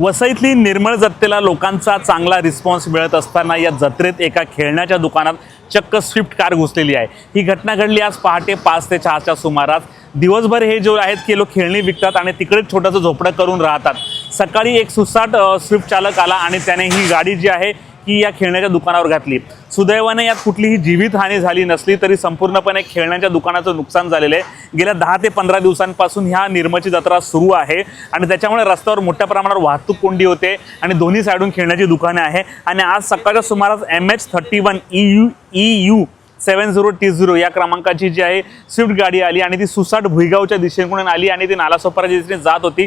वसईतली निर्मळ जत्रेला लोकांचा चांगला रिस्पॉन्स मिळत असताना या जत्रेत एका खेळण्याच्या दुकानात चक्क स्विफ्ट कार घुसलेली आहे। ही घटना घडली आज पहाटे 5 ते 4च्या सुमारास। दिवसभर हे जो आहेत की लोक खेळणी विकतात आणि तिकडेच छोटंसं झोपडं करून राहतात। सकाळी एक सुसाट स्विफ्ट चालक आला आणि त्याने ही गाडी जी आहे की या खेळण्याच्या दुकानावर घातली। सुदैवाने यात कुठलीही जीवितहानी झाली नसली तरी संपूर्णपणे खेळण्याच्या दुकानाचं नुकसान झालेलं आहे। गेल्या 10 ते 15 दिवसांपासून ह्या निर्मळची जत्रा सुरू आहे आणि त्याच्यामुळे रस्त्यावर मोठ्या प्रमाणावर वाहतूक कोंडी होते आणि दोन्ही साइडून खेळण्याची दुकाने आहे। आणि आज सकाळच्या सुमारास MH31 EU 70T0 या क्रमांकाची जी आहे स्विफ्ट गाडी आली आणि ती सुसाट भुईगावच्या दिशेकडून आली आणि ती नालासोपाराच्या दिशेने जात होती।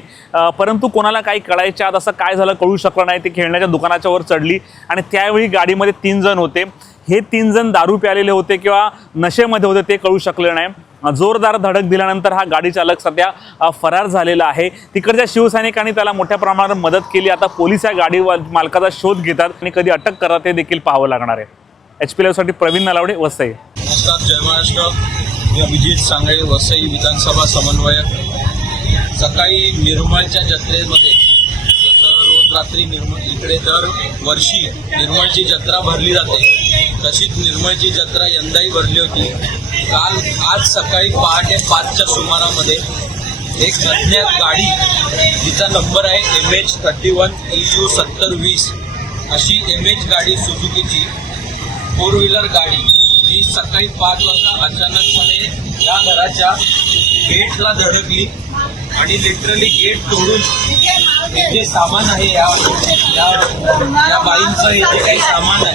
परंतु कोणाला काही कळायच्या आत असं काय झालं कळू शकलं नाही। ती खेळण्याच्या दुकानाच्या वर चढली आणि त्यावेळी गाडीमध्ये 3 जण होते। हे 3 जण दारू प्यालेले होते किंवा नशेमध्ये होते ते कळू शकले नाही। जोरदार धडक दिल्यानंतर हा गाडी चालक सध्या फरार झालेला आहे। तिकडच्या शिवसैनिकांनी त्याला मोठ्या प्रमाणात मदत केली। आता पोलीस या गाडी मालकाचा शोध घेतात आणि कधी अटक करतात हे देखील पाहावं लागणार आहे। HP साठी प्रवीण नलावडे, वसई। नमस्कार, जय महाराष्ट्र। मी अभिजित सांगळे, वसई विधानसभा समन्वयक। सकाळी निर्मळच्या जत्रेमध्ये जसं रोज रात्री इकडे दर वर्षी निर्मळची जत्रा भरली जाते तशीच निर्मळची जत्रा यंदाही भरली होती। आज सकाळी पहाटे 5च्या सुमारामध्ये एक अज्ञात गाडी जिचा नंबर आहे MH31 EU 7020 अशी MH गाडी सुझुकीची 4 व्हीलर गाडी ही सकाळी 5 वाजता अचानकपणे या घराच्या गेटला धडकली आणि लिटरली गेट तोडून हे जे सामान आहे या बाईंचं हे जे काही सामान आहे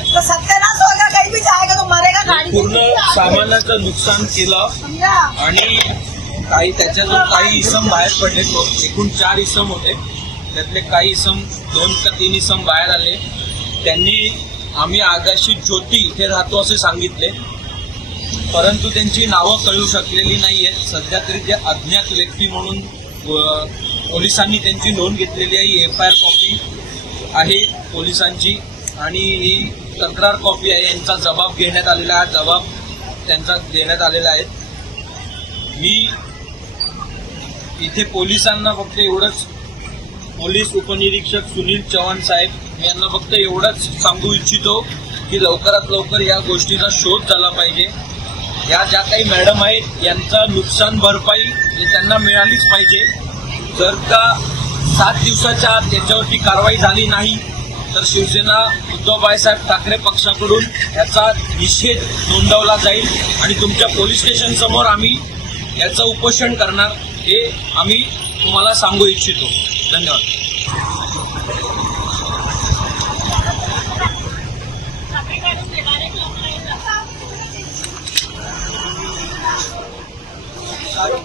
पूर्ण सामानाचं नुकसान केलं आणि त्याच्यातून काही इसम बाहेर पडले। एकूण 4 इसम होते, त्यातले काही इसम 2 का 3 इसम बाहेर आले। त्यांनी आम्ही आगाशी ज्योती इथे राहतो असे सांगितले, परंतु त्यांची नावं कळू शकलेली नाही आहेत। सध्या तरी ते अज्ञात व्यक्ती म्हणून पोलिसांनी त्यांची नोंद घेतलेली आहे। FIR कॉपी आहे पोलिसांची आणि ही तक्रार कॉपी आहे। यांचा जबाब घेण्यात आलेला आहे, जबाब त्यांचा देण्यात आलेला आहे। मी इथे पोलिसांना फक्त एवढंच, पोलीस उपनिरीक्षक सुनील चव्हाण साहेब, मी यांना फक्त एवढंच सांगू इच्छितो की लवकरात लवकर या गोष्टीचा शोध झाला पाहिजे। या ज्या काही मॅडम आहेत यांचा नुकसान भरपाई त्यांना मिळालीच पाहिजे। जर का 7 दिवसाच्या आत याच्यावरती कारवाई झाली नाही तर शिवसेना उद्धव बाळासाहेब ठाकरे पक्षाकडून याचा निषेध नोंदवला जाईल आणि तुमच्या पोलीस स्टेशन समोर आम्ही याचं उपोषण करणार हे आम्ही तुम्हाला सांगू इच्छितो। धन्यवाद। Sorry.